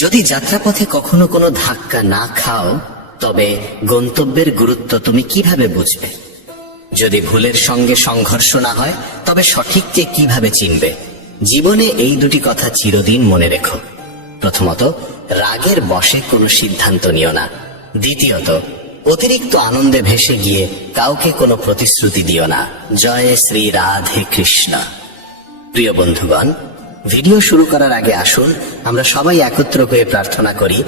যদি যাত্রাপথে কখনো কোনো ধাক্কা না খাও, তবে গন্তব্যের গুরুত্ব তুমি কিভাবে বুঝবে? যদি ভুলের সঙ্গে সংঘর্ষ না হয়, তবে সঠিককে কিভাবে চিনবে? জীবনে এই দুটি কথা চিরদিন মনে রেখো। প্রথমত, রাগের বশে কোনো সিদ্ধান্ত নিও না। দ্বিতীয়ত, অতিরিক্ত আনন্দে ভেসে গিয়ে কাউকে কোনো প্রতিশ্রুতি দিও না। জয় শ্রী রাধে কৃষ্ণ। প্রিয় বন্ধুগণ, ভিডিও শুরু করার আগে আসুন আমরা সবাই একত্র হয়ে প্রার্থনা করি,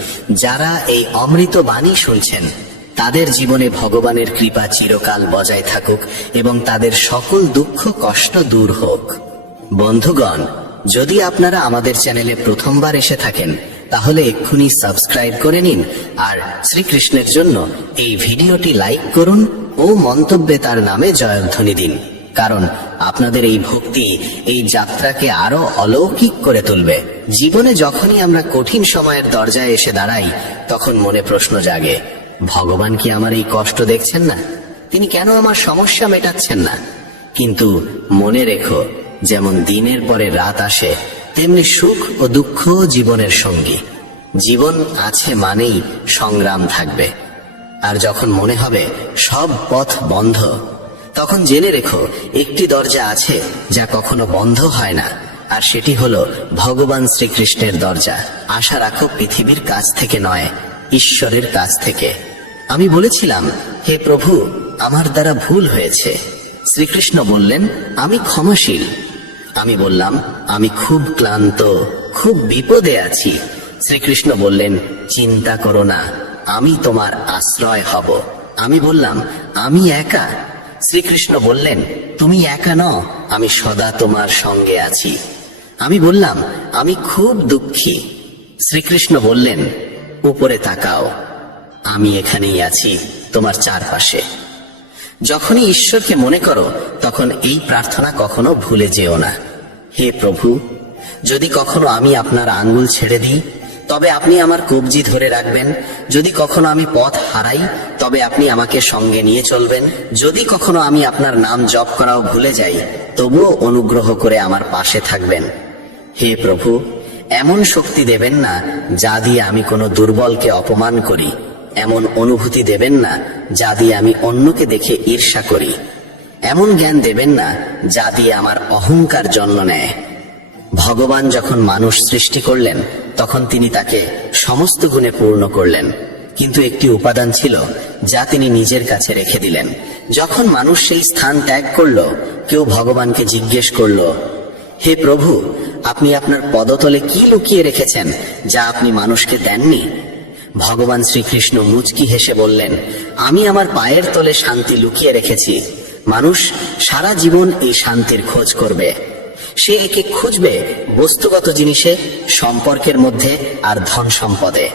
যারা এই অমৃত বাণী শুনছেন তাদের জীবনে ভগবানের কৃপা চিরকাল বজায় থাকুক এবং তাদের সকল দুঃখ কষ্ট দূর হোক। বন্ধুগণ, যদি আপনারা আমাদের চ্যানেলে প্রথমবার এসে থাকেন, তাহলে এক্ষুনি সাবস্ক্রাইব করে নিন আর শ্রীকৃষ্ণের জন্য এই ভিডিওটি লাইক করুন ও মন্তব্যে তার নামে জয়ধ্বনি দিন, কারণ আপনাদের এই ভক্তি এই যাত্রাকে আরো অলৌকিক করে তুলবে। জীবনে যখনই আমরা কঠিন সময়ের দরজায় এসে দাঁড়াই, তখন মনে প্রশ্ন জাগে, ভগবান কি আমার এই কষ্ট দেখছেন না? তিনি কেন আমার সমস্যা মেটাচ্ছেন না? কিন্তু মনে রেখো, যেমন দিনের পরে রাত আসে, তেমনি সুখ ও দুঃখ জীবনের সঙ্গী। জীবন আছে মানেই সংগ্রাম থাকবে। আর যখন মনে হবে সব পথ বন্ধ, তখন জেনে রেখো একটি দরজা আছে যা কখনো বন্ধ হয় না, আর সেটি হলো ভগবান শ্রীকৃষ্ণের দরজা। আশা রাখো পৃথিবীর কাছ থেকে নয়, ঈশ্বরের কাছ থেকে। আমি বলেছিলাম, হে প্রভু, আমার দ্বারা ভুল হয়েছে। শ্রীকৃষ্ণ বললেন, আমি ক্ষমাশীল। আমি বললাম, আমি খুব ক্লান্ত, খুব বিপদে আছি। শ্রীকৃষ্ণ বললেন, চিন্তা করো না, আমি তোমার আশ্রয় হব। আমি বললাম, আমি একা। শ্রীকৃষ্ণ বললেন, তুমি একা নও, আমি সদা তোমার সঙ্গে আছি। আমি বললাম, আমি খুব দুঃখী। শ্রীকৃষ্ণ বললেন, উপরে তাকাও, আমি এখানেই আছি তোমার চারপাশে। যখনই ঈশ্বরকে মনে করো, তখন এই প্রার্থনা কখনো ভুলে যেও না। হে প্রভু, যদি কখনো আমি আপনার আঙ্গুল ছেড়ে দিই, তবে আপনি আমার কবজি ধরে রাখবেন। যদি কখনো আমি পথ হারাই, তবে আপনি আমাকে সঙ্গে নিয়ে চলবেন। যদি কখনো আমি আপনার নাম জপ করাও ভুলে যাই, তবুও অনুগ্রহ করে আমার পাশে থাকবেন। হে প্রভু, এমন শক্তি দেবেন না যা দিয়ে আমি কোনো দুর্বলকে অপমান করি। এমন অনুভূতি দেবেন না যা দিয়ে আমি অন্যকে দেখে ঈর্ষা করি। এমন জ্ঞান দেবেন না যা দিয়ে আমার অহংকার জন্ম নেয়। ভগবান যখন মানুষ সৃষ্টি করলেন, তখন তিনি তাকে সমস্ত গুণে পূর্ণ করলেন, কিন্তু একটি উপাদান ছিল যা তিনি নিজের কাছে রেখে দিলেন। যখন মানুষ সেই স্থান ত্যাগ করল, কেউ ভগবানকে জিজ্ঞেস করল, হে প্রভু, আপনি আপনার পদতলে কি লুকিয়ে রেখেছেন যা আপনি মানুষকে দেননি? ভগবান শ্রীকৃষ্ণ মুচকি হেসে বললেন, আমি আমার পায়ের তলে শান্তি লুকিয়ে রেখেছি। মানুষ সারা জীবন এই শান্তির খোঁজ করবে। সে একে খুঁজবে বস্তুগত জিনিসে, সম্পর্কের মধ্যে আর ধন সম্পদে,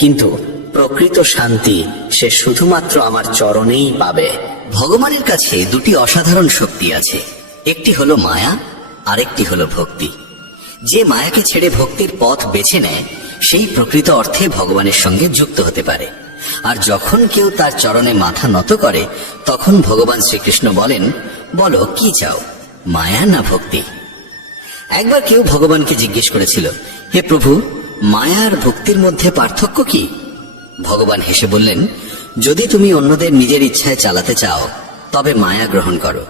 কিন্তু প্রকৃত শান্তি সে শুধুমাত্র আমার চরণেই পাবে। ভগবানের কাছে দুটি অসাধারণ শক্তি আছে, একটি হলো মায়া, আরেকটি হলো ভক্তি। যে মায়াকে ছেড়ে ভক্তির পথ বেছে নেয়, সেই প্রকৃত অর্থে ভগবানের সঙ্গে যুক্ত হতে পারে। আর যখন কেউ তার চরণে মাথা নত করে, তখন ভগবান শ্রীকৃষ্ণ বলেন, বলো কি চাও, মায়া না ভক্তি? একবার কেউ ভগবানকে জিজ্ঞেস করেছিল, হে প্রভু, মায়া আর ভক্তির মধ্যে পার্থক্য কি? ভগবান হেসে বললেন, যদি তুমি অন্যদের নিজের ইচ্ছায় চালাতে চাও, তবে মায়া গ্রহণ করো।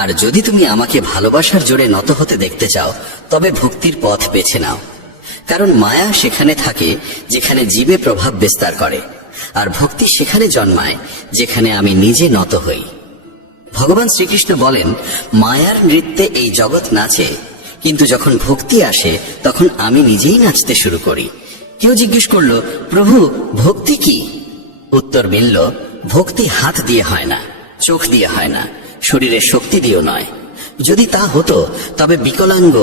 আর যদি তুমি আমাকে ভালোবাসার জোরে নত হতে দেখতে চাও, তবে ভক্তির পথ বেছে নাও। কারণ মায়া সেখানে থাকে যেখানে জীবে প্রভাব বিস্তার করে, আর ভক্তি সেখানে জন্মায় যেখানে আমি নিজে নত হই। ভগবান শ্রীকৃষ্ণ বলেন, মায়ার নৃত্যে এই জগৎ নাচে, কিন্তু যখন ভক্তি আসে, তখন আমি নিজেই নাচতে শুরু করি। কেউ জিজ্ঞেস করল, প্রভু, ভক্তি কি? উত্তর মিলল, ভক্তি হাত দিয়ে হয় না, চোখ দিয়ে হয় না, শরীরের শক্তি দিয়েও নয়। যদি তা হতো, তবে বিকলাঙ্গ,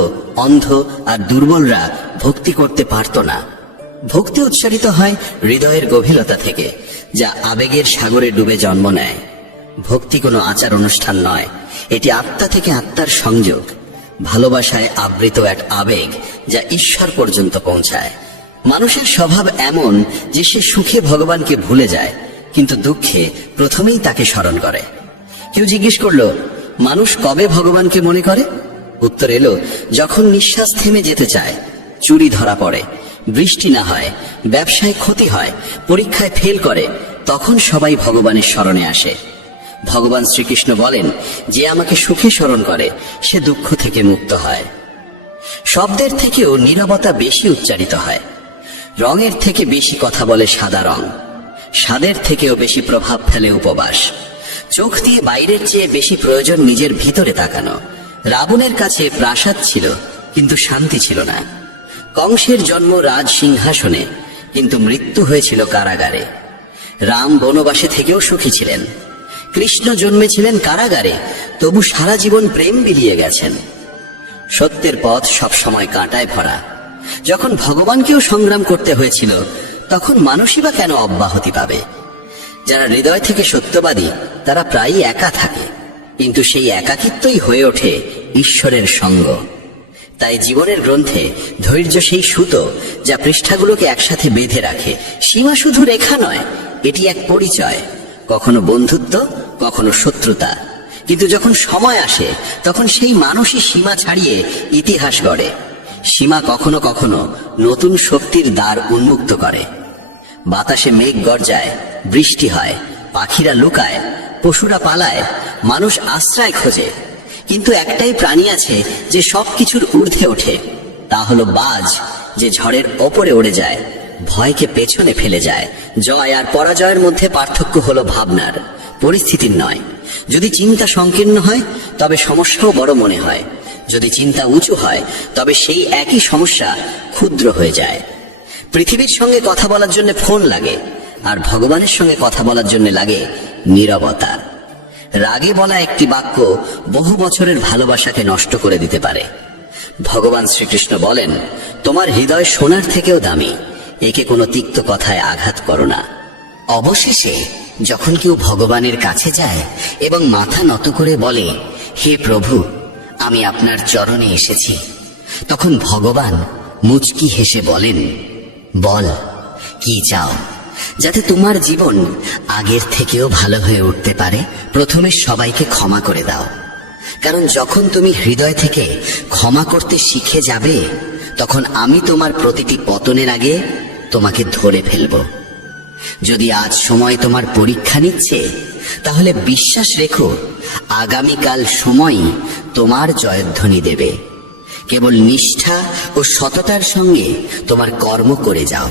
অন্ধ আর দুর্বলরা ভক্তি করতে পারত না। ভক্তি উচ্চারিত হয় হৃদয়ের গভীরতা থেকে, যা আবেগের সাগরে ডুবে জন্ম নেয়। ভক্তি কোনো আচার অনুষ্ঠান নয়, এটি আত্মা থেকে আত্মার সংযোগ। ভালোবাসায় আবৃত এক আবেগ যা ঈশ্বর পর্যন্ত পৌঁছায়। মানুষের স্বভাব এমন যে সে সুখে ভগবানকে ভুলে যায়, কিন্তু দুঃখে প্রথমেই তাকে স্মরণ করে। কেউ জিজ্ঞেস করলো, মানুষ কবে ভগবানকে মনে করে? উত্তর এলো, যখন নিঃশ্বাস থেমে যেতে চায়, চুরি ধরা পড়ে, বৃষ্টি না হয়, ব্যবসায় ক্ষতি হয়, পরীক্ষায় ফেল করে, তখন সবাই ভগবানের শরণে আসে। ভগবান শ্রীকৃষ্ণ বলেন, যে আমাকে সুখে স্মরণ করে সে দুঃখ থেকে মুক্ত হয়। শব্দের থেকেও নীরবতা বেশি উচ্চারিত হয়। রঙের থেকে বেশি কথা বলে সাদা রং, স্বাদের থেকেও বেশি প্রভাব ফেলে উপবাস। চোখ দিয়ে বাইরের চেয়ে বেশি প্রয়োজন নিজের ভিতরে তাকানো। রাবণের কাছে প্রাসাদ ছিল কিন্তু শান্তি ছিল না। কংসের জন্ম রাজ সিংহাসনে, কিন্তু মৃত্যু হয়েছিল কারাগারে। রাম বনবাসে থেকেও সুখী ছিলেন। কৃষ্ণ জন্মেছিলেন কারাগারে, তবু সারা জীবন প্রেম বিলিয়ে গেছেন। সত্যের পথ সবসময় কাঁটায় ভরা। যখন ভগবানকেও সংগ্রাম করতে হয়েছিল, তখন মানুষই বা কেন অব্যাহতি পাবে? যারা হৃদয় থেকে সত্যবাদী তারা প্রায়ই একা থাকে, কিন্তু সেই একাকিত্বই হয়ে ওঠে ঈশ্বরের সঙ্গ। তাই জীবনের গ্রন্থে ধৈর্য সেই সুতো যা পৃষ্ঠাগুলোকে একসাথে বেঁধে রাখে। সীমা শুধু রেখা নয়, এটি এক পরিচয়, কখনো বন্ধুত্ব, কখনো শত্রুতা। কিন্তু যখন সময় আসে তখন সেই মানুষই সীমা ছাড়িয়ে ইতিহাস গড়ে। সীমা কখনো কখনো নতুন শক্তির দ্বার উন্মুক্ত করে। বাতাসে মেঘ গর্জায়, বৃষ্টি হয়, পাখিরা লুকায়, পশুরা পালায়, মানুষ আশ্রয় খোঁজে। কিন্তু একটাই প্রাণী আছে যে সবকিছুর ঊর্ধ্বে ওঠে, তা হলো বাজ, যে ঝড়ের ওপরে উড়ে যায়, ভয়কে পেছনে ফেলে যায়। জয় আর পরাজয়ের মধ্যে পার্থক্য হলো ভাবনার, পরিস্থিতির নয়। যদি চিন্তা সংকীর্ণ হয় তবে সমস্যাও বড় মনে হয়। যদি চিন্তা উঁচু হয় তবে সেই একই সমস্যা ক্ষুদ্র হয়ে যায়। পৃথিবীর সঙ্গে কথা বলার জন্য ফোন লাগে, আর ভগবানের সঙ্গে কথা বলার জন্য লাগে নীরবতা। রাগে বলা একটি বাক্য বহু বছরের ভালোবাসাকে নষ্ট করে দিতে পারে। ভগবান শ্রীকৃষ্ণ বলেন, তোমার হৃদয় সোনার থেকেও দামি, একে কোনো তিক্ত কথায় আঘাত করো না। অবশেষে যখন কেউ ভগবানের কাছে যায় এবং মাথা নত করে বলে, হে প্রভু, আমি আপনার চরণে এসেছি, তখন ভগবান মুচকি হেসে বলেন, বল কি চাও, যাতে তোমার জীবন আগের থেকেও ভালো হয়ে উঠতে পারে। প্রথমে সবাইকে ক্ষমা করে দাও, কারণ যখন তুমি হৃদয় থেকে ক্ষমা করতে শিখে যাবে, তখন আমি তোমার প্রতিটি পতনের আগে তোমাকে ধরে ফেলব। যদি আজ সময় তোমার পরীক্ষা নিচ্ছে, তাহলে বিশ্বাস রেখো আগামীকাল সময়ই তোমার জয়ধ্বনি দেবে। কেবল নিষ্ঠা ও সততার সঙ্গে তোমার কর্ম করে যাও,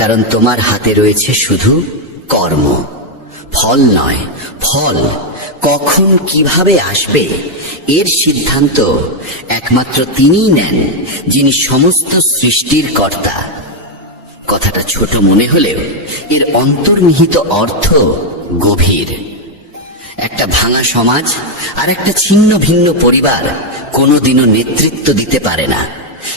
কারণ তোমার হাতে রয়েছে শুধু কর্ম, ফল নয়। ফল কখন কিভাবে আসবে এর সিদ্ধান্ত একমাত্র তিনিই নেন, যিনি সমস্ত সৃষ্টির কর্তা। কথাটা ছোট মনে হলেও এর অন্তর্নিহিত অর্থ গভীর। একটা ভাঙা সমাজ আর একটা ছিন্ন ভিন্ন পরিবার কোনোদিনও নেতৃত্ব দিতে পারে না,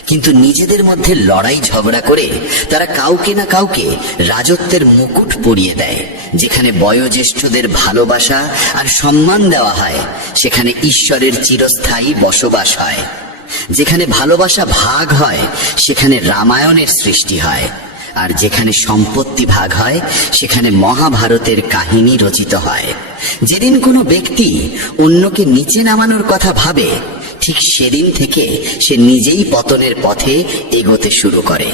কিন্তু নিজেদের মধ্যে লড়াই ঝগড়া করে তারা কাউকে না কাউকে রাজত্বের মুকুট পরিয়ে দেয়। যেখানে বয়োজ্যেষ্ঠদের ভালোবাসা আর সম্মান দেওয়া হয়, সেখানে ঈশ্বরের চিরস্থায়ী বসবাস হয়। যেখানে ভালোবাসা ভাগ হয়, সেখানে রামায়ণের সৃষ্টি হয়। আর যেখানে সম্পত্তি ভাগ হয়, সেখানে মহাভারতের কাহিনী রচিত হয়। যেদিন কোনো ব্যক্তি অন্যকে নিচে নামানোর কথা ভাবে, ঠিক সেদিন থেকে সে নিজেই পতনের পথে এগোতে শুরু করে।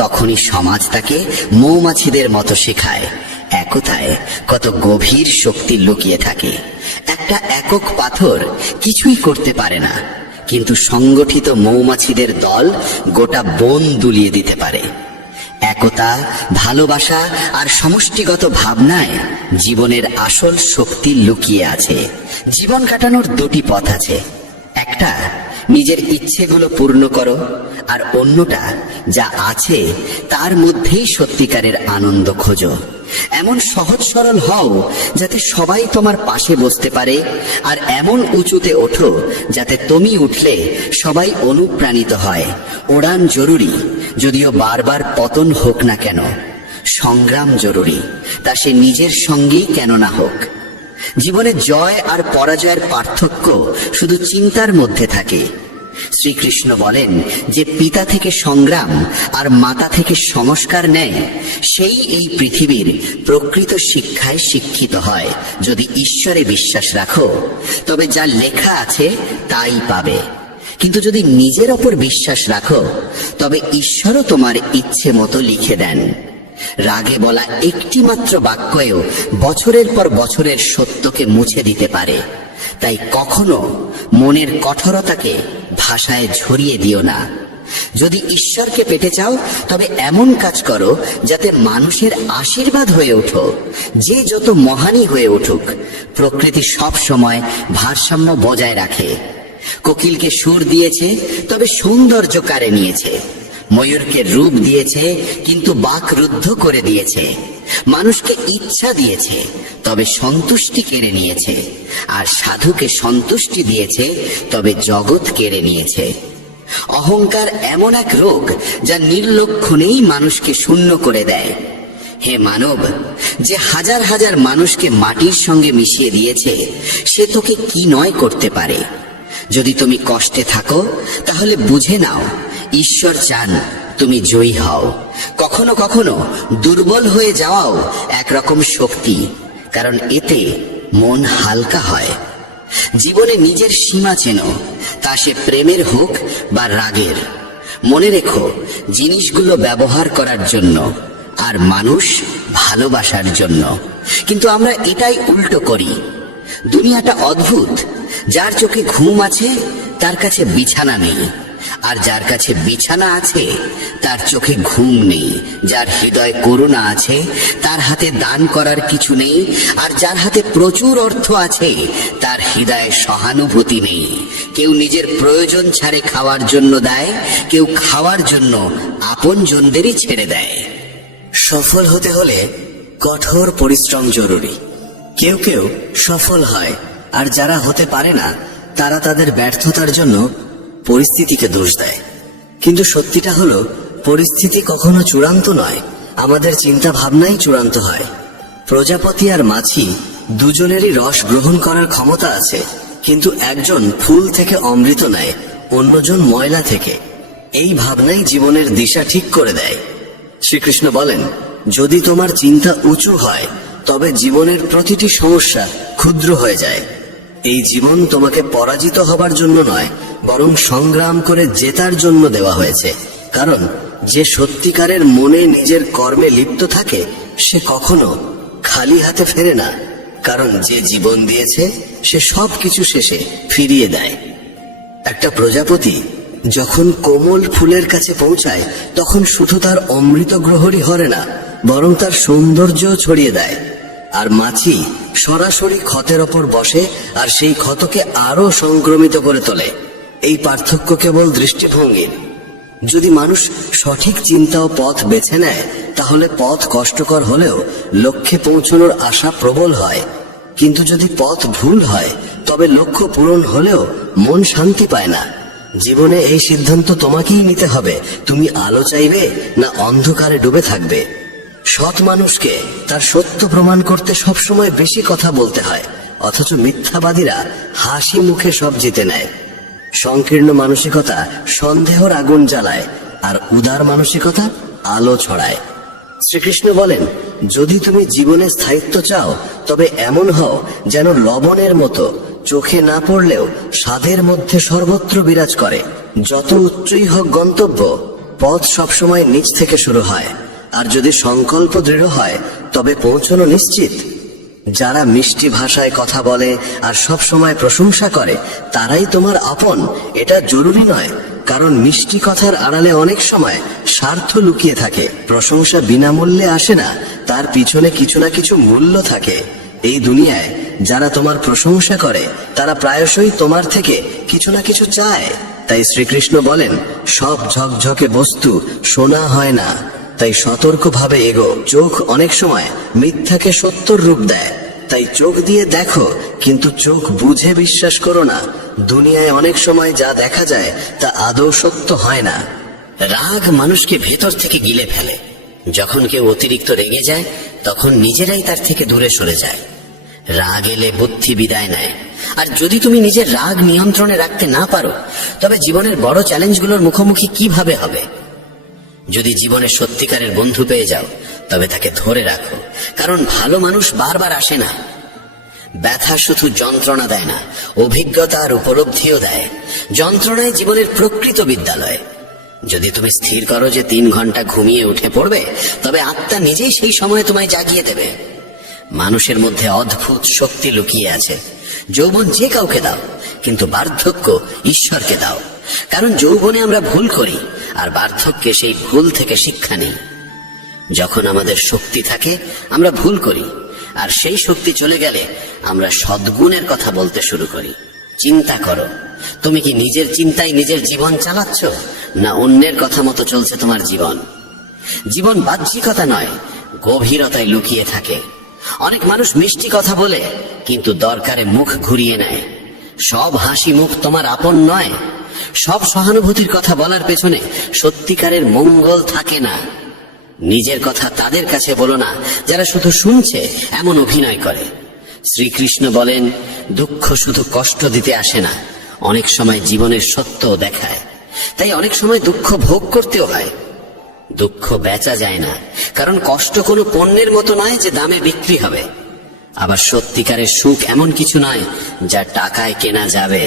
তখনই সমাজ তাকে মৌমাছিদের মতো শেখায়, একতায় কত গভীর শক্তি লুকিয়ে থাকে। একটা একক পাথর কিছুই করতে পারে না, কিন্তু সংগঠিত মৌমাছিদের দল গোটা বন দুলিয়ে দিতে পারে। একতা, ভালোবাসা আর সমষ্টিগত ভাবনায় জীবনের আসল শক্তি লুকিয়ে আছে। জীবন কাটানোর দুটি পথ আছে, একটা নিজের ইচ্ছেগুলো পূর্ণ করো, আর অন্যটা যা আছে তার মধ্যেই সত্যিকারের আনন্দ খোঁজো। এমন সহজ সরল হও যাতে সবাই তোমার পাশে বসতে পারে, আর এমন উঁচুতে ওঠো যাতে তুমি উঠলে সবাই অনুপ্রাণিত হয়। ওড়ান জরুরি, যদিও বারবার পতন হোক না কেন। সংগ্রাম জরুরি, তা সে নিজের সঙ্গেই কেন না হোক। জীবনে জয় আর পরাজয়ের পার্থক্য শুধু চিন্তার মধ্যে থাকে। শ্রীকৃষ্ণ বলেন, যে পিতা থেকে সংগ্রাম আর মাতা থেকে সংস্কার নেয়, সেই এই পৃথিবীর প্রকৃত শিক্ষায় শিক্ষিত হয়। যদি ঈশ্বরে বিশ্বাস রাখো, তবে যা লেখা আছে তাই পাবে। কিন্তু যদি নিজের ওপর বিশ্বাস রাখো তবে ঈশ্বরও তোমার ইচ্ছে মতো লিখে দেন। রাগে বলা একটি মাত্র বাক্যেও বছরের পর বছরের সত্যকে মুছে দিতে পারে। তাই কখনো মনের কঠোরতাকে ভাষায় ঝরিয়ে দিও না। যদি ঈশ্বরকে পেতে চাও তবে এমন কাজ করো যাতে মানুষের আশীর্বাদ হয়ে ওঠো। যে যত মহানই হয়ে উঠুক, প্রকৃতি সব সময় ভারসাম্য বজায় রাখে। কোকিলকে সুর দিয়েছে তবে সৌন্দর্য কাড়ে নিয়েছে। ময়ূরকে রূপ দিয়েছে কিন্তু বাক রুদ্ধ করে দিয়েছে। মানুষকে ইচ্ছা দিয়েছে তবে সন্তুষ্টি কেড়ে নিয়েছে। আর সাধুকে সন্তুষ্টি দিয়েছে তবে জগৎ কেড়ে নিয়েছে। অহংকার এমন এক রোগ যা নির্লক্ষণেই মানুষকে শূন্য করে দেয়। হে মানব, যে হাজার হাজার মানুষকে মাটির সঙ্গে মিশিয়ে দিয়েছে সে তোকে কি নয় করতে পারে। যদি তুমি কষ্টে থাকো তাহলে বুঝে নাও ঈশ্বর চান তুমি জয়ী হও। কখনো কখনো দুর্বল হয়ে যাওয়াও একরকম শক্তি, কারণ এতে মন হালকা হয়। জীবনে নিজের সীমা চেনো, তা সে প্রেমের হোক বা রাগের। মনে রেখো, জিনিসগুলো ব্যবহার করার জন্য আর মানুষ ভালোবাসার জন্য। কিন্তু আমরা এটাই উল্টো করি। দুনিয়াটা অদ্ভুত। যার চোখে ঘুম আছে তার কাছে বিছানা নেই, আর যার কাছে বিছানা আছে তার চোখে ঘুম নেই। যার হৃদয়ে করুণা আছে তার হাতে দান করার কিছু নেই, আর যার হাতে প্রচুর অর্থ আছে তার হৃদয়ে সহানুভূতি নেই। কেউ নিজের প্রয়োজন ছাড়ে খাওয়ার জন্য দেয়, কেউ খাওয়ার জন্য আপনজনদেরই ছেড়ে দেয়। সফল হতে হলে কঠোর পরিশ্রম জরুরি। কেউ কেউ সফল হয়, আর যারা হতে পারে না তারা তাদের ব্যর্থতার জন্য পরিস্থিতিকে দোষ দেয়। কিন্তু সত্যিটা হলো, পরিস্থিতি কখনো চূড়ান্ত নয়, আমাদের চিন্তা ভাবনাই চূড়ান্ত হয়। প্রজাপতি আর মাছি দুজনেরই রস গ্রহণ করার ক্ষমতা আছে, কিন্তু একজন ফুল থেকে অমৃত নেয়, অন্যজন ময়লা থেকে। এই ভাবনাই জীবনের দিশা ঠিক করে দেয়। শ্রীকৃষ্ণ বলেন, যদি তোমার চিন্তা উঁচু হয় তবে জীবনের প্রতিটি সমস্যা ক্ষুদ্র হয়ে যায়। এই জীবন তোমাকে পরাজিত হবার জন্য নয়, বরং সংগ্রাম করে জেতার জন্য দেওয়া হয়েছে। কারণ যে সত্যিকারের মনে নিজের কর্মে লিপ্ত থাকে সে কখনো খালি হাতে ফেরে না। কারণ যে জীবন দিয়েছে সে সবকিছু শেষে ফিরিয়ে দেয়। একটা প্রজাপতি যখন কোমল ফুলের কাছে পৌঁছায় তখন শুধু তার অমৃত গ্রহণই হরে না, বরং তার সৌন্দর্য ছড়িয়ে দেয়। আর মাছি সরাসরি ক্ষতের ওপর বসে আর সেই ক্ষতকে আরো সংক্রমিত করে তোলে। এই পার্থক্য কেবল দৃষ্টিভঙ্গির। যদি মানুষ সঠিক চিন্তা ও পথ বেছে নেয় তাহলে পথ কষ্টকর হলেও লক্ষ্যে পৌঁছানোর আশা প্রবল হয়। কিন্তু যদি পথ ভুল হয় তবে লক্ষ্য পূরণ হলেও মন শান্তি পায় না। জীবনে এই সিদ্ধান্ত তোমাকেই নিতে হবে, তুমি আলো চাইবে না অন্ধকারে ডুবে থাকবে। সৎ মানুষকে তার সত্য প্রমাণ করতে সবসময় বেশি কথা বলতে হয়, অথচ মিথ্যাবাদীরা হাসি মুখে সব জিতে নেয়। সংকীর্ণ মানসিকতা সন্দেহর আগুন জ্বালায়, আর উদার মানসিকতা আলো ছড়ায়। শ্রীকৃষ্ণ বলেন, যদি তুমি জীবনে স্থায়িত্ব চাও তবে এমন হও যেন লবণের মতো, চোখে না পড়লেও স্বাদের মধ্যে সর্বত্র বিরাজ করে। যত উচ্চই হোক গন্তব্য, পথ সবসময় নিচ থেকে শুরু হয়। আর যদি সংকল্প দৃঢ় হয় তবে পৌঁছানো নিশ্চিত। যারা মিষ্টি ভাষায় কথা বলে আর সব সময় প্রশংসা করে তারাই তোমার আপন, এটা জরুরি নয়। কারণ মিষ্টি কথার আড়ালে অনেক সময় স্বার্থ লুকিয়ে থাকে। প্রশংসা বিনামূল্যে আসে না, তার পিছনে কিছু না কিছু মূল্য থাকে। এই দুনিয়ায় যারা তোমার প্রশংসা করে তারা প্রায়শই তোমার থেকে কিছু না কিছু চায়। তাই শ্রীকৃষ্ণ বলেন, সব ঝকঝকে বস্তু সোনা হয় না, তাই সতর্কভাবে এগো। চোখ অনেক সময় মিথ্যাকে সত্যর রূপ দেয়, তাই চোখ দিয়ে দেখো কিন্তু চোখ বুঝে বিশ্বাস করো না। দুনিয়ায় অনেক সময় যা দেখা যায় তা আদৌ সত্য হয় না। রাগ মানুষকে ভেতর থেকে গিলে ফেলে। যখন কেউ অতিরিক্ত রেগে যায় তখন নিজেরাই তার থেকে দূরে সরে যায়। রাগ এলে বুদ্ধি বিদায় নেয়। আর যদি তুমি নিজের রাগ নিয়ন্ত্রণে রাখতে না পারো তবে জীবনের বড় চ্যালেঞ্জগুলোর মুখোমুখি কিভাবে হবে? যদি জীবনে সত্যিকারের বন্ধু পেয়ে যাও তবে তাকে ধরে রাখো, কারণ ভালো মানুষ বারবার আসে না। ব্যথা শুধু যন্ত্রণা দেয় না, অভিজ্ঞতা আর উপলব্ধিও দেয়। যন্ত্রণায় জীবনের প্রকৃত বিদ্যালয়। যদি তুমি স্থির করো যে 3 ঘন্টা ঘুমিয়ে উঠে পড়বে, তবে আত্মা নিজেই সেই সময় তোমায় জাগিয়ে দেবে। মানুষের মধ্যে অদ্ভুত শক্তি লুকিয়ে আছে। যৌবন যে কাউকে দাও, কিন্তু বার্ধক্য ঈশ্বরকে দাও। কারণ যৌবনে আমরা ভুল করি, আর বার্ধক্যে সেই ভুল থেকে শিক্ষা নেই। যখন আমাদের শক্তি থাকে আমরা ভুল করি, আর সেই শক্তি চলে গেলে আমরা সদ্গুণের কথা বলতে শুরু করি। চিন্তা করো, তুমি কি নিজের চিন্তায় নিজের জীবন চালাচ্ছ, না অন্যের কথা মতো চলছে তোমার জীবন? জীবন বাহ্যিকতা নয়, গভীরতায় লুকিয়ে থাকে। অনেক মানুষ মিষ্টি কথা বলে, কিন্তু দরকারে মুখ ঘুরিয়ে নেয়। সব হাসি মুখ তোমার আপন নয়। সব সহানুভূতির কথা বলার পেছনে সত্যিকারের মঙ্গল থাকে না। নিজের কথা তাদের কাছে বলো না যারা শুধু শুনছে এমন অভিনয় করে। শ্রীকৃষ্ণ বলেন, দুঃখ শুধু কষ্ট দিতে আসে না, অনেক সময় জীবনের সত্যও দেখায়। তাই অনেক সময় দুঃখ ভোগ করতেও হয়। দুঃখ বেচা যায় না, কারণ কষ্ট কোনো পণ্যের মতো নয় যে দামে বিক্রি হবে। আবার সত্যিকারের সুখ এমন কিছু নয় যা টাকায় কেনা যাবে।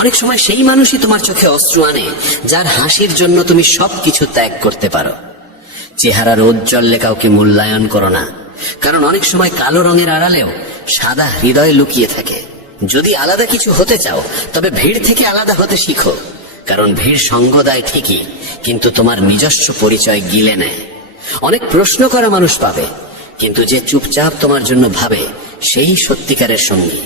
অনেক সময় সেই মানুষই তোমার চোখে অশ্রু আনে যার হাসির জন্য তুমি সবকিছু ত্যাগ করতে পারো। চেহারার ঔজ্জ্বল্যে কাউকে মূল্যায়ন করো না, কারণ অনেক সময় কালো রঙের আড়ালেও সাদা হৃদয় লুকিয়ে থাকে। যদি আলাদা কিছু হতে চাও, তবে ভিড় থেকে আলাদা হতে শিখো। কারণ ভিড় সঙ্গ দেয় ঠিকই, কিন্তু তোমার নিজস্ব পরিচয় গিলে নেয়। অনেক প্রশ্ন করা মানুষ পাবে, কিন্তু যে চুপচাপ তোমার জন্য ভাবে সেই সত্যিকারের সঙ্গী।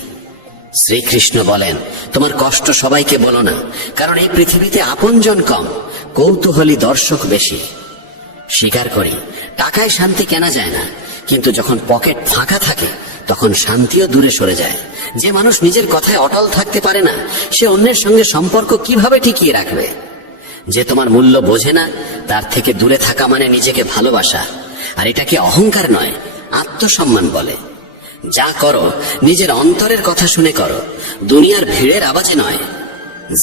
শ্রীকৃষ্ণ বলেন, তোমার কষ্ট সবাইকে বলো না, কারণ এই পৃথিবীতে আপনজন কম, কৌতূহলী দর্শক বেশি। স্বীকার করি, টাকায় শান্তি কেনা যায় না, কিন্তু যখন পকেট ফাঁকা থাকে তখন শান্তিও দূরে সরে যায়। যে মানুষ নিজের কথায় অটল থাকতে পারে না, সে অন্যের সঙ্গে সম্পর্ক কিভাবে টিকিয়ে রাখবে? যে তোমার মূল্য বোঝে না, তার থেকে দূরে থাকা মানে নিজেকে ভালোবাসা। আর এটাকে অহংকার নয়, আত্মসম্মান বলে। যা করো নিজের অন্তরের কথা শুনে করো, দুনিয়ার ভিড়ের আওয়াজে নয়।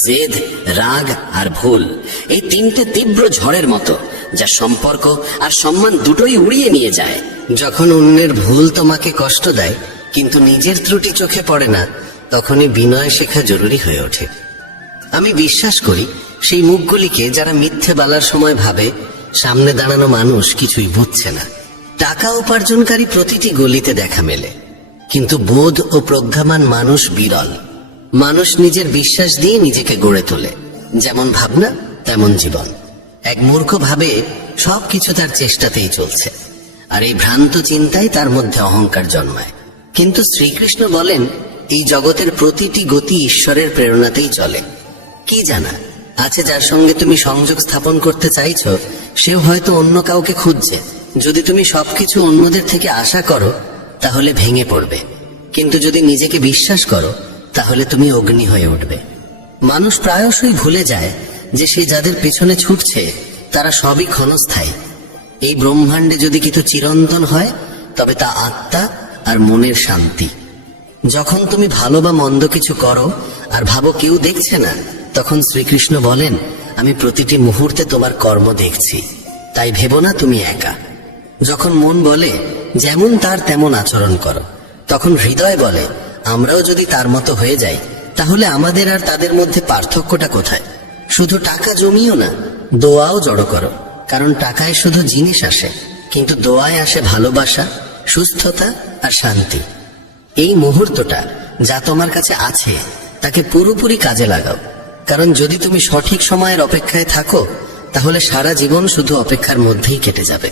জেদ, রাগ আর ভুল, এই 3টে তীব্র ঝড়ের মতো, যা সম্পর্ক আর সম্মান দুটোই উড়িয়ে নিয়ে যায়। যখন অন্যের ভুল তোমাকে কষ্ট দেয় কিন্তু নিজের ত্রুটি চোখে পড়ে না, তখনই বিনয় শেখা জরুরি হয়ে ওঠে। আমি বিশ্বাস করি সেই মুখগুলিকে যারা মিথ্যে বলার সময় ভাবে সামনে দাঁড়ানো মানুষ কিছুই বুঝছে না। টাকা উপার্জনকারী প্রতিটি গলিতে দেখা মেলে, কিন্তু বোধ ও প্রজ্ঞামান মানুষ বিরল। মানুষ নিজের বিশ্বাস দিয়ে নিজেকে গড়ে তোলে। যেমন ভাবনা তেমন জীবন। এক মূর্খ ভাবে সবকিছু তার চেষ্টাতেই চলছে, আর এই ভ্রান্ত চিন্তায় তার মধ্যে অহংকার জন্মায়। কিন্তু শ্রীকৃষ্ণ বলেন, এই জগতের প্রতিটি গতি ঈশ্বরের প্রেরণাতেই চলে। কি জানা আছে যার সঙ্গে তুমি সংযোগ স্থাপন করতে চাইছো, সেও হয়তো অন্য কাউকে খুঁজছে। যদি তুমি সবকিছু অন্যদের থেকে আশা করো, তাহলে ভেঙে পড়বে। কিন্তু যদি নিজেকে বিশ্বাস করো, তাহলে তুমি অগ্নি হয়ে উঠবে। মানুষ প্রায়শই ভুলে যায় যে সে যাদের পেছনে ছুটছে তারা সবই ক্ষণস্থায়ী। এই ব্রহ্মাণ্ডে যদি কিছু চিরন্তন হয়, তবে তা আত্মা আর মনের শান্তি। যখন তুমি ভালো বা মন্দ কিছু করো আর ভাবো কেউ দেখছে না, তখন শ্রীকৃষ্ণ বলেন, আমি প্রতিটি মুহূর্তে তোমার কর্ম দেখছি, তাই ভেবো না তুমি একা। যখন মন বলে যেমন তার তেমন আচরণ করো, তখন হৃদয় বলে, আমরাও যদি তার মতো হয়ে যাই, তাহলে আমাদের আর তাদের মধ্যে পার্থক্যটা কোথায়? শুধু টাকা জমিও না, দোয়াও জড়ো করো। কারণ টাকায় শুধু জিনিস আসে, কিন্তু দোয়ায় আসে ভালোবাসা, সুস্থতা আর শান্তি। এই মুহূর্তটা যা তোমার কাছে আছে তাকে পুরোপুরি কাজে লাগাও। কারণ যদি তুমি সঠিক সময়ের অপেক্ষায় থাকো, তাহলে সারা জীবন শুধু অপেক্ষার মধ্যেই কেটে যাবে।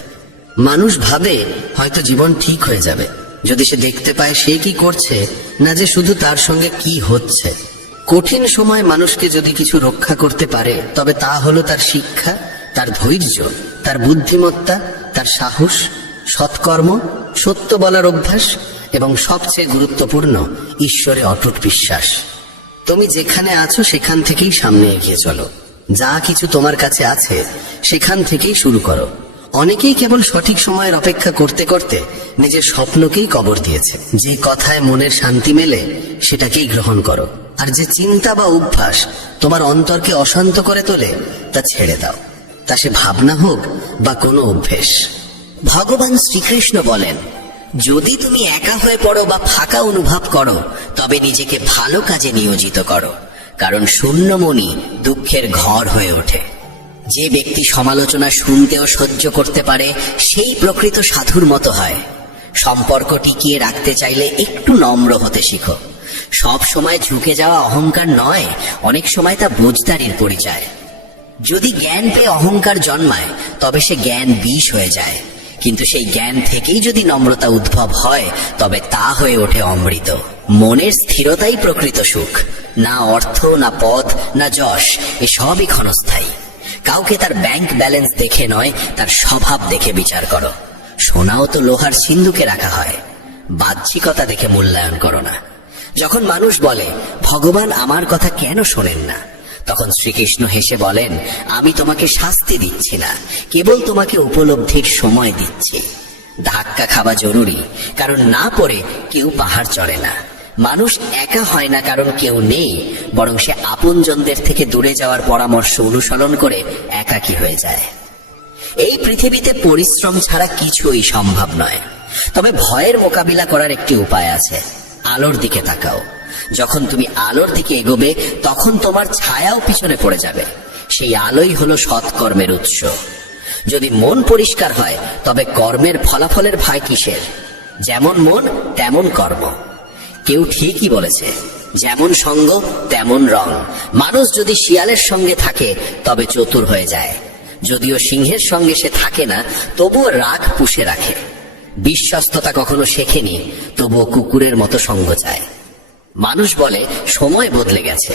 মানুষ ভাবে হয়তো জীবন ঠিক হয়ে যাবে যদি সে দেখতে পায় সে কি করছে, না যে শুধু তার সঙ্গে কি হচ্ছে। কঠিন সময় মানুষকে যদি কিছু রক্ষা করতে পারে, তবে তা হলো তার শিক্ষা, তার ধৈর্য, তার বুদ্ধিমত্তা, তার সাহস, সৎকর্ম, সত্য বলার অভ্যাস এবং সবচেয়ে গুরুত্বপূর্ণ ঈশ্বরে অটুট বিশ্বাস। তুমি যেখানে আছো সেখান থেকেই সামনে এগিয়ে চলো। যা কিছু তোমার কাছে আছে সেখান থেকেই শুরু করো। অনেকেই কেবল সঠিক সময়ের অপেক্ষা করতে করতে নিজের স্বপ্নকেই কবর দিয়েছে। যে কথায় মনের শান্তি মেলে সেটাকেই গ্রহণ করো, আর যে চিন্তা বা অভ্যাস তোমার অন্তরকে অশান্ত করে তোলে তা ছেড়ে দাও, তা সে ভাবনা হোক বা কোনো অভ্যেস। ভগবান শ্রীকৃষ্ণ বলেন, যদি তুমি একা হয়ে পড়ো বা ফাঁকা অনুভব করো, তবে নিজেকে ভালো কাজে নিয়োজিত করো, কারণ শূন্য মনই দুঃখের ঘর হয়ে ওঠে। যে ব্যক্তি সমালোচনা শুনতেও সহ্য করতে পারে, সেই প্রকৃত সাধুর মতো হয়। সম্পর্ক টিকিয়ে রাখতে চাইলে একটু নম্র হতে শিখো। সব সময় ঝুঁকে যাওয়া অহংকার নয়, অনেক সময় তা বুঝদারির পরিচয়। যদি জ্ঞান পেয়ে অহংকার জন্মায়, তবে সে জ্ঞান বিষ হয়ে যায়, কিন্তু সেই জ্ঞান থেকেই যদি নম্রতা উদ্ভব হয়, তবে তা হয়ে ওঠে অমৃত। মনের স্থিরতাই প্রকৃত সুখ। না অর্থ, না পদ, না যশ, এসবই ক্ষণস্থায়ী। কাউকে তার ব্যাংক ব্যালেন্স দেখে নয়, তার স্বভাব দেখে বিচার করো। সোনাও তো লোহার সিন্ধুকে রাখা হয়, বাহ্যিকতা দেখে মূল্যায়ন করো না। যখন মানুষ বলে, ভগবান আমার কথা কেন শোনেন না, তখন শ্রীকৃষ্ণ হেসে বলেন, আমি তোমাকে শাস্তি দিচ্ছি না, কেবল তোমাকে উপলব্ধির সময় দিচ্ছি। ধাক্কা খাওয়া জরুরি, কারণ না পড়ে কেউ পাহাড় চড়ে না। মানুষ একা হয় না কারণ কেউ নেই, বরং সে আপনজনদের থেকে দূরে যাওয়ার পরামর্শ অনুসরণ করে একাকী হয়ে যায়। এই পৃথিবীতে পরিশ্রম ছাড়া কিছুই সম্ভব নয়, তবে ভয়ের মোকাবিলা করার একটি উপায় আছে। আলোর দিকে তাকাও। যখন তুমি আলোর দিকে এগোবে, তখন তোমার ছায়াও পিছনে পড়ে যাবে। সেই আলোই হলো সৎকর্মের উৎস। যদি মন পরিষ্কার হয়, তবে কর্মের ফলাফলের ভয় কিসের? যেমন মন তেমন কর্ম। কেউ ঠিকই বলেছে, যেমন সঙ্গ তেমন রং। মানুষ যদি শিয়ালের সঙ্গে থাকে, তবে চতুর হয়ে যায়। যদিও সিংহের সঙ্গে সে থাকে না, তবুও রাগ পুষে রাখে। বিশ্বস্ততা কখনো শেখেনি, তবুও কুকুরের মতো সঙ্গ চায়। মানুষ বলে সময় বদলে গেছে,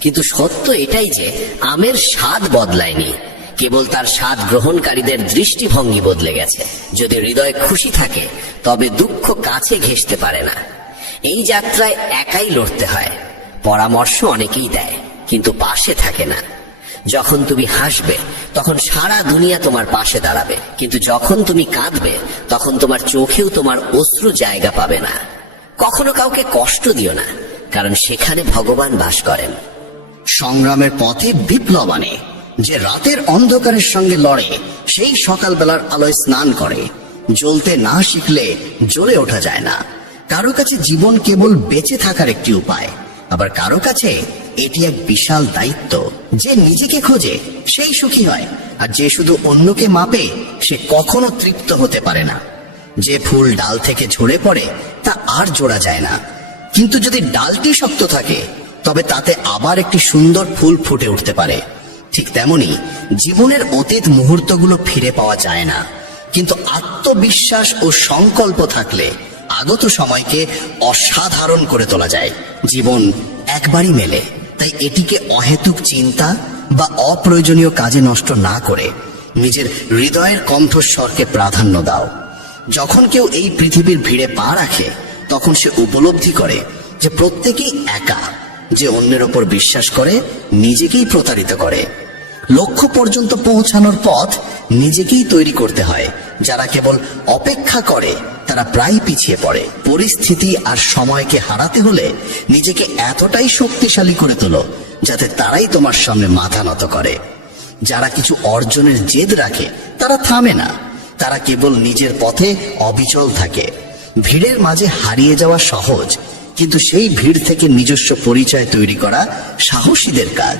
কিন্তু সত্য এটাই যে আমের স্বাদ বদলায়নি, কেবল তার স্বাদ গ্রহণকারীদের দৃষ্টিভঙ্গি বদলে গেছে। যদি হৃদয় খুশি থাকে, তবে দুঃখ কাছে ঘেঁষতে পারে না। এই যাত্রায় একাই লড়তে হয়। পরামর্শ অনেকেই দেয়, কিন্তু পাশে থাকে না। যখন তুমি হাসবে, তখন সারা দুনিয়া তোমার পাশে দাঁড়াবে, কিন্তু যখন তুমি কাঁদবে, তখন তোমার চোখেও তোমার অশ্রু জায়গা পাবে না। কখনো কাউকে কষ্ট দিও না, কারণ সেখানে ভগবান বাস করেন। সংগ্রামের পথে বিপ্লব আনে। যে রাতের অন্ধকারের সঙ্গে লড়ে, সেই সকালবেলার আলোয় স্নান করে। জ্বলতে না শিখলে জ্বলে ওঠা যায় না। কারো কাছে জীবন কেবল বেঁচে থাকার একটি উপায়, আবার কারো কাছে এটি এক বিশাল দায়িত্ব। যে নিজেকে খোঁজে সেই সুখী হয়, আর যে শুধু অন্যকে মাপে সে কখনো তৃপ্ত হতে পারে না। যে ফুল ডাল থেকে ঝরে পড়ে তা আর জোড়া যায় না, কিন্তু যদি ডালটি শক্ত থাকে, তবে তাতে আবার একটি সুন্দর ফুল ফুটে উঠতে পারে। ঠিক তেমনি জীবনের অতীত মুহূর্তগুলো ফিরে পাওয়া যায় না, কিন্তু আত্মবিশ্বাস ও সংকল্প থাকলে আগত সময়কে অসাধারণ করে তোলা যায়। জীবন একবারই মেলে, তাই এটিকে অহেতুক চিন্তা বা অপ্রয়োজনীয় কাজে নষ্ট না করে নিজের হৃদয়ের কণ্ঠস্বরকে প্রাধান্য দাও। যখন কেউ এই পৃথিবীর ভিড়ে পা রাখে, তখন সে উপলব্ধি করে যে প্রত্যেকেই একা। যে অন্যের ওপর বিশ্বাস করে, নিজেকেই প্রতারিত করে। লক্ষ্য পর্যন্ত পৌঁছানোর পথ নিজেকেই তৈরি করতে হয়। যারা কেবল অপেক্ষা করে, তারা প্রায় পিছিয়ে পড়ে। পরিস্থিতি আর সময়কে হারাতে হলে নিজেকে এতটাই শক্তিশালী করে তোলো, যাতে তারাই তোমার সামনে মাথা নত করে। যারা কিছু অর্জনের জেদ রাখে, তারা থামে না, তারা কেবল নিজের পথে অবিচল থাকে। ভিড়ের মাঝে হারিয়ে যাওয়া সহজ, কিন্তু সেই ভিড় থেকে নিজস্ব পরিচয় তৈরি করা সাহসীদের কাজ।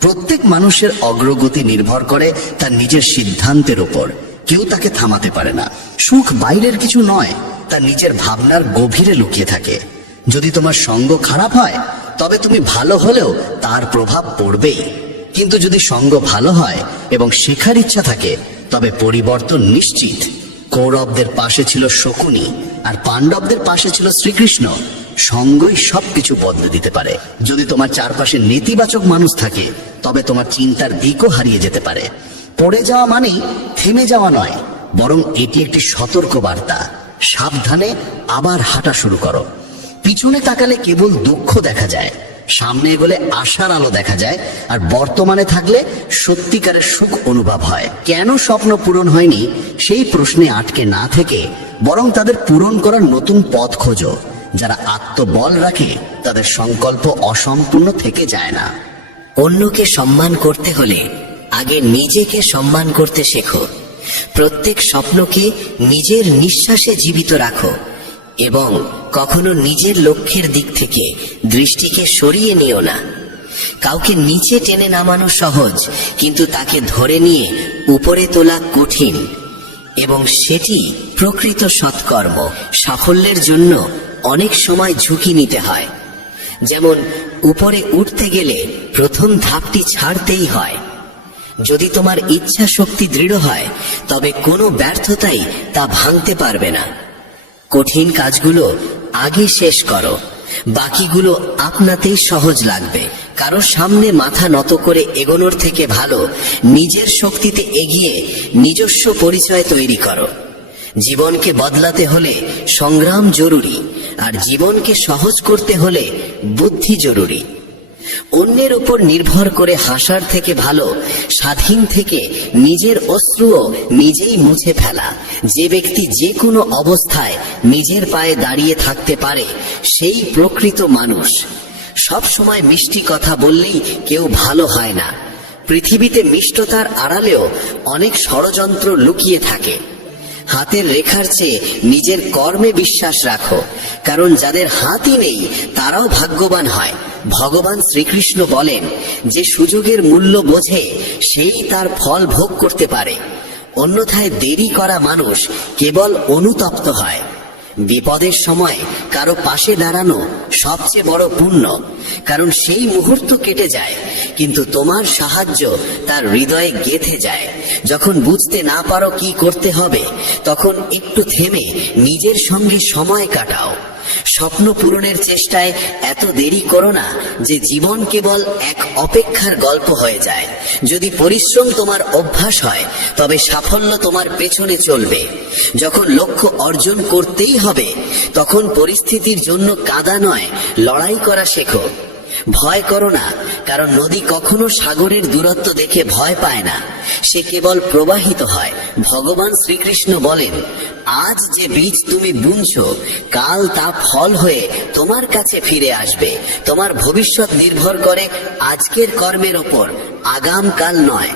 প্রত্যেক মানুষের অগ্রগতি নির্ভর করে তার নিজের সিদ্ধান্তের উপর। কেউ তাকে থামাতে পারে না। সুখ বাইরের কিছু নয়, তা নিজের ভাবনার গভীরে লুকিয়ে থাকে। যদি তোমার সঙ্গ খারাপ হয়, তবে তুমি ভালো হলেও তার প্রভাব পড়বেই। কিন্তু যদি সঙ্গ ভালো হয় এবং শেখার ইচ্ছা থাকে, তবে পরিবর্তন নিশ্চিত। কৌরবদের পাশে ছিল শকুনি, আর পাণ্ডবদের পাশে ছিল শ্রীকৃষ্ণ। সঙ্গই সবকিছু বদলে দিতে পারে। যদি তোমার চারপাশে নেতিবাচক মানুষ থাকে, তবে তোমার চিন্তার দিকও হারিয়ে যেতে পারে। পড়ে যাওয়া মানেই থেমে যাওয়া নয়, বরং এটি একটি সতর্ক বার্তা। সাবধানে আবার হাঁটা শুরু করো। পিছনে তাকালে কেবল দুঃখ দেখা যায়, সামনে এগোলে আশার আলো দেখা যায়, আর বর্তমানে থাকলে সত্যিকারের সুখ অনুভব হয়। কেন স্বপ্ন পূরণ হয়নি সেই প্রশ্নে আটকে না থেকে বরং তাদের পূরণ করার নতুন পথ খোঁজো। যারা আত্মবল রাখে, তাদের সংকল্প অসম্পূর্ণ থেকে যায় না। অন্যকে সম্মান করতে হলে আগে নিজেকে সম্মান করতে শেখো। প্রত্যেক স্বপ্নকে নিজের নিঃশ্বাসে জীবিত রাখো এবং কখনো নিজের লক্ষ্যের দিক থেকে দৃষ্টিকে সরিয়ে নিও না। কাউকে নিচে টেনে নামানো সহজ, কিন্তু তাকে ধরে নিয়ে উপরে তোলা কঠিন, এবং সেটি প্রকৃত সৎকর্ম। সাফল্যের জন্য অনেক সময় ঝুঁকি নিতে হয়। যেমন উপরে উঠতে গেলে প্রথম ধাপটি ছাড়তেই হয়। যদি তোমার ইচ্ছা শক্তি দৃঢ় হয়, তবে কোনো ব্যর্থতাই তা ভাঙতে পারবে না। কঠিন কাজগুলো আগে শেষ করো, বাকিগুলো আপনাতেই সহজ লাগবে। কারো সামনে মাথা নত করে এগোনোর থেকে ভালো নিজের শক্তিতে এগিয়ে নিজস্ব পরিচয় তৈরি করো। জীবনকে বদলাতে হলে সংগ্রাম জরুরি, আর জীবনকে সহজ করতে হলে বুদ্ধি জরুরি। অন্যের উপর নির্ভর করে হাসার থেকে ভালো স্বাধীন থেকে নিজের অশ্রুও নিজেই মুছে ফেলা। যে ব্যক্তি যে কোনো অবস্থায় নিজের পায়ে দাঁড়িয়ে থাকতে পারে, সেই প্রকৃত মানুষ। সব সময় মিষ্টি কথা বললেই কেউ ভালো হয় না। পৃথিবীতে মিষ্টতার আড়ালেও অনেক ষড়যন্ত্র লুকিয়ে থাকে। হাতের রেখার চেয়ে নিজের কর্মে বিশ্বাস রাখো, কারণ যাদের হাতই নেই তারাও ভাগ্যবান হয়। ভগবান শ্রীকৃষ্ণ বলেন, যে সুযোগের মূল্য বোঝে সেই তার ফল ভোগ করতে পারে, অন্যথায় দেরি করা মানুষ কেবল অনুতপ্ত হয়। বিপদের সময় কারো পাশে দাঁড়ানো সবচেয়ে বড় পুণ্য, কারণ সেই মুহূর্ত কেটে যায়, কিন্তু তোমার সাহায্য তার হৃদয়ে গেঁথে যায়। যখন বুঝতে না পারো কি করতে হবে, তখন একটু থেমে নিজের সঙ্গে সময় কাটাও। স্বপ্ন পূরণের চেষ্টায় এত দেরি করো না যে জীবন কেবল এক অপেক্ষার গল্প হয়ে যায়। যদি পরিশ্রম তোমার অভ্যাস হয়, তবে সাফল্য তোমার পেছনে চলবে। যখন লক্ষ্য অর্জন করতেই হবে, তখন পরিস্থিতির জন্য কাঁদা নয়, লড়াই করা শেখো। ভয় করো না, কারণ নদী কখনো সাগরের দূরত্ব দেখে ভয় পায় না, সে কেবল প্রবাহিত হয়। ভগবান শ্রীকৃষ্ণ বলেন, আজ যে বীজ তুমি বুনছো, কাল তা ফল হয়ে তোমার কাছে ফিরে আসবে। তোমার ভবিষ্যৎ নির্ভর করে আজকের কর্মের ওপর, আগামকাল নয়।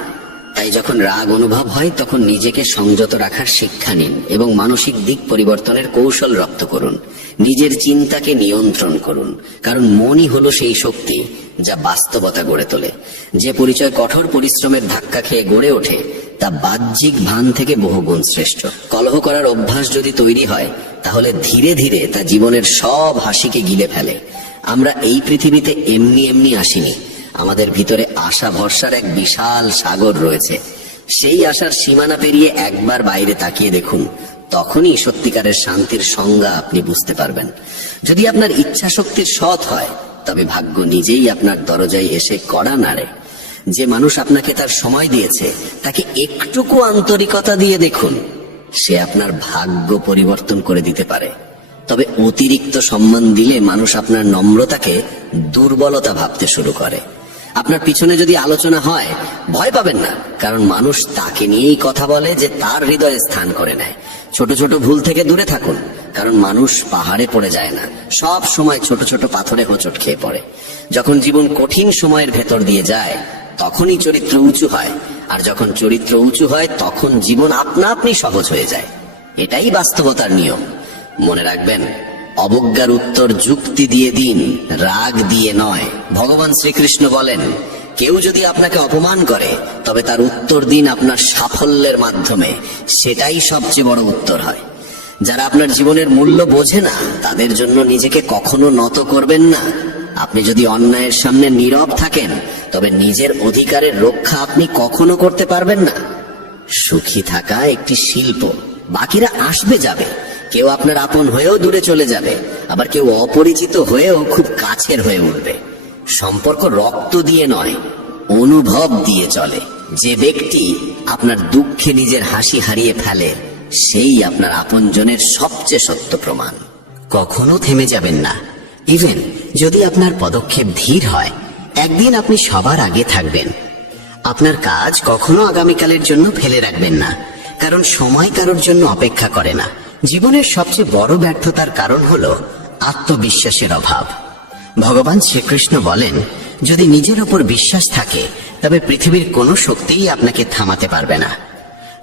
তাই যখন রাগ অনুভব হয়, তখন নিজেকে সংযত রাখার শিক্ষা নিন এবং মানসিক দিক পরিবর্তনের কৌশল রপ্ত করুন। নিজের চিন্তাকে নিয়ন্ত্রণ করুন, কারণ মনই হলো সেই শক্তি যা বাস্তবতা গড়ে তোলে। যে পরিচয় কঠোর পরিশ্রমের ধাক্কা খেয়ে গড়ে ওঠে, তা বাহ্যিক ভান থেকে বহুগুণ শ্রেষ্ঠ। কলহ করার অভ্যাস যদি তৈরি হয়, তাহলে ধীরে ধীরে তা জীবনের সব হাসিকে গিলে ফেলে। আমরা এই পৃথিবীতে এমনি এমনি আসিনি, আমাদের ভিতরে আশা ভরসার এক বিশাল সাগর রয়েছে। সেই আশার সীমানা পেরিয়ে একবার বাইরে তাকিয়ে দেখুন, তখনই সত্যিকারের শান্তির সংজ্ঞা আপনি বুঝতে পারবেন। যদি আপনার ইচ্ছা শক্তির সৎ হয়, তবে ভাগ্য নিজেই আপনার দরজায় এসে কড়া নাড়ে। যে মানুষ আপনাকে তার সময় দিয়েছে, তাকে একটুকু আন্তরিকতা দিয়ে দেখুন, সে আপনার ভাগ্য পরিবর্তন করে দিতে পারে। তবে অতিরিক্ত সম্মান দিলে মানুষ আপনার নম্রতাকে দুর্বলতা ভাবতে শুরু করে। আপনার পিছনে যদি আলোচনা হয়, ভয় পাবেন না, কারণ মানুষ তাকে নিয়েই কথা বলে যে তার হৃদয়ে স্থান করে নেয়। ছোট ছোট ভুল থেকে দূরে থাকুন, কারণ মানুষ পাহাড়ে পড়ে যায় না, সব সময় ছোট ছোট পাথরে হোঁচট খেয়ে পড়ে। যখন জীবন কঠিন সময়ের ভেতর দিয়ে যায়, তখনই চরিত্র উঁচু হয়, আর যখন চরিত্র উঁচু হয়, তখন জীবন আপনা আপনি সহজ হয়ে যায়। এটাই বাস্তবতার নিয়ম। মনে রাখবেন, অবজ্ঞার উত্তর যুক্তি দিয়ে দিন, রাগ দিয়ে নয়। ভগবান শ্রীকৃষ্ণ বলেন, কেউ যদি আপনাকে অপমান করে, তবে তার উত্তর দিন আপনার সাফল্যের মাধ্যমে। সেটাই সবচেয়ে বড় উত্তর হয়। যারা আপনার জীবনের মূল্য বোঝে না, তাদের জন্য নিজেকে কখনো নত করবেন না। আপনি যদি অন্যায়ের সামনে নীরব থাকেন, তবে নিজের অধিকারের রক্ষা আপনি কখনো করতে পারবেন না। সুখী থাকা একটি শিল্প। বাকিরা আসবে যাবে, কেউ আপনার আপন হয়েও দূরে চলে যাবে, আবার কেউ অপরিচিত হয়েও খুব কাছের হয়ে উঠবে। সম্পর্ক রক্ত দিয়ে নয়, অনুভব দিয়ে চলে। যে ব্যক্তি আপনার দুঃখে নিজের হাসি হারিয়ে ফেলে, সেই আপনার আপনজনের সবচেয়ে সত্য প্রমাণ। কখনো থেমে যাবেন না। ইভেন যদি আপনার পদক্ষেপ ধীর হয়, একদিন আপনি সবার আগে থাকবেন। আপনার কাজ কখনো আগামীকালের জন্য ফেলে রাখবেন না, কারণ সময় কারোর জন্য অপেক্ষা করে না। জীবনের সবচেয়ে বড় ব্যর্থতার কারণ হলো আত্মবিশ্বাসের অভাব। ভগবান শ্রীকৃষ্ণ বলেন, যদি নিজের ওপর বিশ্বাস থাকে, তবে পৃথিবীর কোনো শক্তিই আপনাকে থামাতে পারবে না।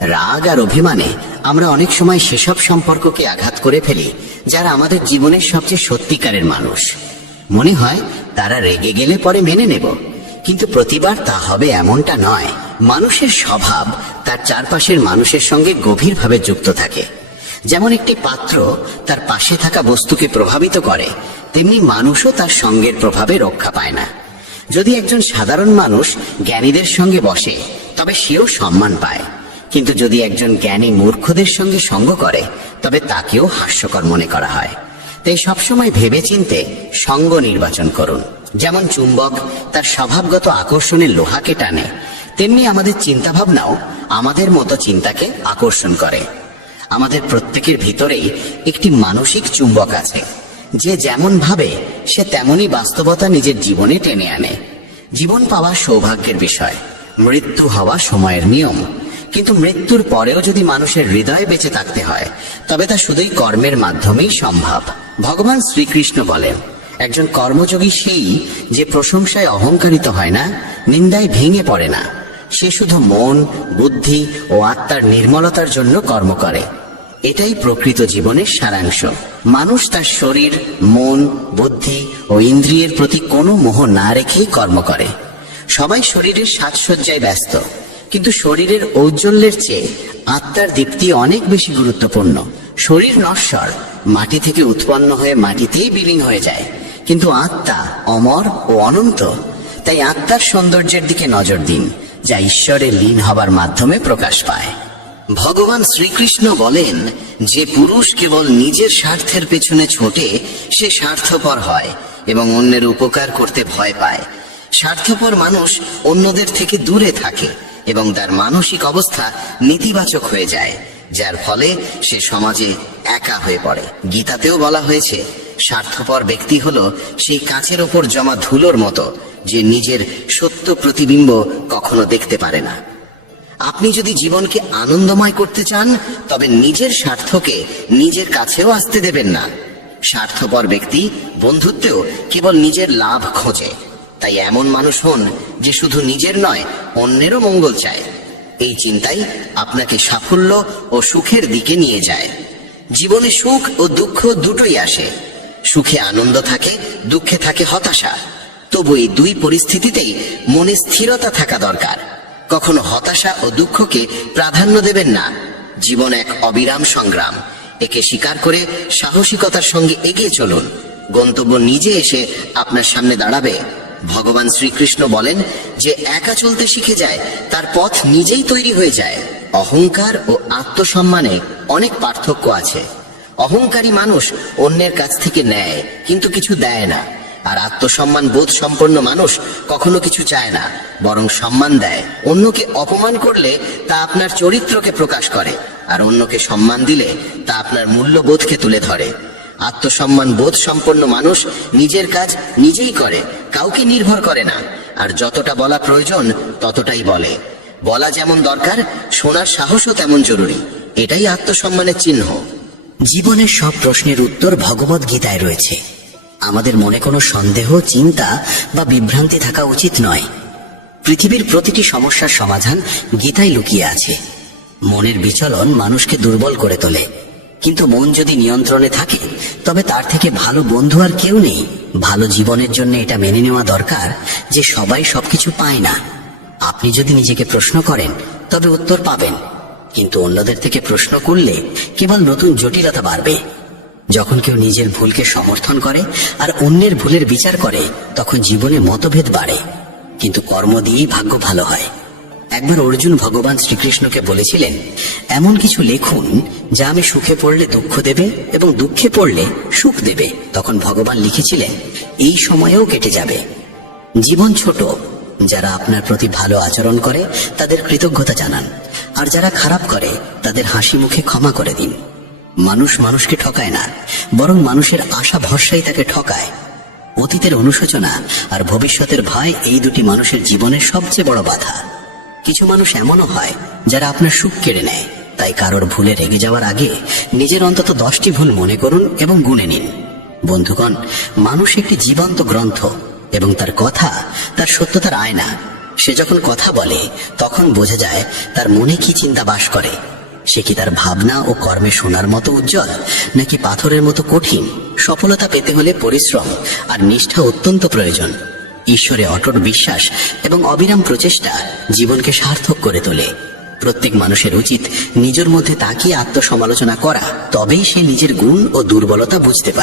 রাগ আর অভিমানে আমরা অনেক সময় সেসব সম্পর্ককে আঘাত করে ফেলি যারা আমাদের জীবনের সবচেয়ে সত্যিকারের মানুষ। মনে হয় তারা রেগে গেলে পরে মেনে নেব, কিন্তু প্রতিবার তা হবে এমনটা নয়। মানুষের স্বভাব তার চারপাশের মানুষের সঙ্গে গভীরভাবে যুক্ত থাকে। যেমন একটি পাত্র তার পাশে থাকা বস্তুকে প্রভাবিত করে, তেমনি মানুষও তার সঙ্গের প্রভাবে রক্ষা পায় না। যদি একজন সাধারণ মানুষ জ্ঞানীদের সঙ্গে বসে তবে সেও সম্মান পায়, কিন্তু যদি একজন জ্ঞানী মূর্খদের সঙ্গে সঙ্গ করে তবে তাকেও হাস্যকর মনে করা হয়। তাই সবসময় ভেবেচিন্তে সঙ্গ নির্বাচন করুন। যেমন চুম্বক তার স্বভাবগত আকর্ষণের লোহাকে টানে, তেমনি আমাদের চিন্তাভাবনাও আমাদের মতো চিন্তাকে আকর্ষণ করে। আমাদের প্রত্যেকের ভিতরেই একটি মানসিক চুম্বক আছে, যে যেমন ভাবে সে তেমনই বাস্তবতা নিজের জীবনে টেনে আনে। জীবন পাওয়া সৌভাগ্যের বিষয়, মৃত্যু হওয়া সময়ের নিয়ম। কিন্তু মৃত্যুর পরেও যদি মানুষের হৃদয়ে বেঁচে থাকতে হয় তবে তা শুধুই কর্মের মাধ্যমেই সম্ভব। ভগবান শ্রীকৃষ্ণ বলেন, একজন কর্মযোগী সেই যে প্রশংসায় অহংকারিত হয় না, নিন্দায় ভেঙে পড়ে না। সে শুধু মন, বুদ্ধি ও আত্মার নির্মলতার জন্য কর্ম করে। এটাই প্রকৃত জীবনের সারাংশ। মানুষ তার শরীর, মন, বুদ্ধি ও ইন্দ্রিয়ের প্রতি কোনো মোহ না রেখেই কর্ম করে। সবাই শরীরের সাজসজ্জায় ব্যস্ত, কিন্তু শরীরের ঔজ্জ্বল্যের চেয়ে আত্মার দীপ্তি অনেক বেশি গুরুত্বপূর্ণ। শরীর নশ্বর, মাটি থেকে উৎপন্ন হয়ে মাটিতেই বিলীন হয়ে যায়, কিন্তু আত্মা অমর ও অনন্ত। তাই আত্মার সৌন্দর্যের দিকে নজর দিন, যা ঈশ্বরে লীন হবার মাধ্যমে প্রকাশ পায়। ভগবান শ্রীকৃষ্ণ বলেন, যে পুরুষ কেবল নিজের স্বার্থের পেছনে ছোটে সে স্বার্থপর হয় এবং অন্যের উপকার করতে ভয় পায়। স্বার্থপর মানুষ অন্যদের থেকে দূরে থাকে এবং তার মানসিক অবস্থা নেতিবাচক হয়ে যায়, যার ফলে সে সমাজে একা হয়ে পড়ে। গীতাতেও বলা হয়েছে, স্বার্থপর ব্যক্তি হলো সেই কাঁচের ওপর জমা ধুলোর মতো, যে নিজের সত্য প্রতিবিম্ব কখনো দেখতে পারে না। আপনি যদি জীবনকে আনন্দময় করতে চান তবে নিজের স্বার্থকে নিজের কাছেও আসতে দেবেন না। স্বার্থপর ব্যক্তি বন্ধুত্বেও কেবল নিজের লাভ খোঁজে। তাই এমন মানুষ হন যে শুধু নিজের নয়, অন্যেরও মঙ্গল চায়। এই চিন্তাই আপনাকে সাফল্য ও সুখের দিকে নিয়ে যায়। জীবনে সুখ ও দুঃখ দুটোই আসে। সুখে আনন্দ থাকে, দুঃখে থাকে হতাশা। তবু এই দুই পরিস্থিতিতেই মনে স্থিরতা থাকা দরকার। কখনো হতাশা ও দুঃখকে প্রাধান্য দেবেন না। জীবন এক অবিরাম সংগ্রাম, একে স্বীকার করে সাহসিকতার সঙ্গে এগিয়ে চলুন। গন্তব্য নিজে এসে আপনার সামনে দাঁড়াবে। ভগবান শ্রীকৃষ্ণ বলেন, যে একা চলতে শিখে যায় তার পথ নিজেই তৈরি হয়ে যায়। অহংকার ও আত্মসম্মানে অনেক পার্থক্য আছে। অহংকারী মানুষ অন্যের কাছ থেকে নেয় কিন্তু কিছু দেয় না, আর আত্মসম্মান বোধ সম্পন্ন মানুষ কখনো কিছু চায় না, বরং সম্মান দেয়। অন্যকে অপমান করলে তা আপনার চরিত্রকে প্রকাশ করে, আর অন্যকে সম্মান দিলে তা আপনার মূল্যবোধকে তুলে ধরে। আত্মসম্মান বোধ সম্পন্ন মানুষ নিজের কাজ নিজেই করে, কাউকে নির্ভর করে না, আর যতটা বলা প্রয়োজন ততটাই বলে। বলা যেমন দরকার, শোনার সাহসও তেমন জরুরি। এটাই আত্মসম্মানের চিহ্ন। জীবনের সব প্রশ্নের উত্তর ভগবদ গীতায় রয়েছে। আমাদের মনে কোনো সন্দেহ, চিন্তা বা বিভ্রান্তি থাকা উচিত নয়। পৃথিবীর প্রতিটি সমস্যার সমাধান গীতায় লুকিয়ে আছে। মনের বিচলন মানুষকে দুর্বল করে তোলে, কিন্তু মন যদি নিয়ন্ত্রণে থাকে তবে তার থেকে ভালো বন্ধু আর কেউ নেই। ভালো জীবনের জন্য এটা মেনে নেওয়া দরকার যে সবাই সবকিছু পায় না। আপনি যদি নিজেকে প্রশ্ন করেন তবে উত্তর পাবেন, কিন্তু অন্যদের থেকে প্রশ্ন করলে কেবল নতুন জটিলতা বাড়বে। যখন কেউ নিজের ভুলকে সমর্থন করে আর অন্যের ভুলের বিচার করে তখন জীবনে মতভেদ বাড়ে, কিন্তু কর্ম দিয়েই ভাগ্য ভালো হয়। একবার অর্জুন ভগবান শ্রীকৃষ্ণকে বলেছিলেন, এমন কিছু লিখুন যা আমি সুখে পড়লে দুঃখ দেবে এবং দুঃখে পড়লে সুখ দেবে। তখন ভগবান লিখেছিলেন, এই সময়েও কেটে যাবে। জীবন ছোট, যারা আপনার প্রতি ভালো আচরণ করে তাদের কৃতজ্ঞতা জানান, আর যারা খারাপ করে তাদের হাসি মুখে ক্ষমা করে দিন। মানুষ মানুষকে ঠকায় না, বরং মানুষের আশা ভরসাই তাকে ঠকায়। অতীতের অনুশোচনা আর ভবিষ্যতের ভয় এই দুটি মানুষের জীবনের সবচেয়ে বড় বাধা। কিছু মানুষ এমনও হয় যারা আপনার সুখ কেড়ে নেয়। তাই কারোর ভুলে রেগে যাওয়ার আগে নিজের অন্তত 10টি ভুল মনে করুন এবং গুনে নিন। বন্ধুগণ, মানুষ একটি জীবন্ত গ্রন্থ এবং তার কথা তার সত্যতার আয়না। সে যখন কথা বলে তখন বোঝা যায় তার মনে কি চিন্তা বাস করে। সে কি তার ভাবনা ও কর্মে সোনার মতো উজ্জ্বল, নাকি পাথরের মতো কঠিন? সফলতা পেতে হলে পরিশ্রম আর নিষ্ঠা অত্যন্ত প্রয়োজন। ঈশ্বরে অটট বিশ্বাস এবং অবিরাম প্রচেষ্টা জীবনকে সার্থক করে তোলে। প্রত্যেক মানুষের উচিত নিজের মধ্যে তাকিয়ে আত্মসমালোচনা করা, তবেই সে নিজের গুণ ও দুর্বলতা বুঝতে পারে।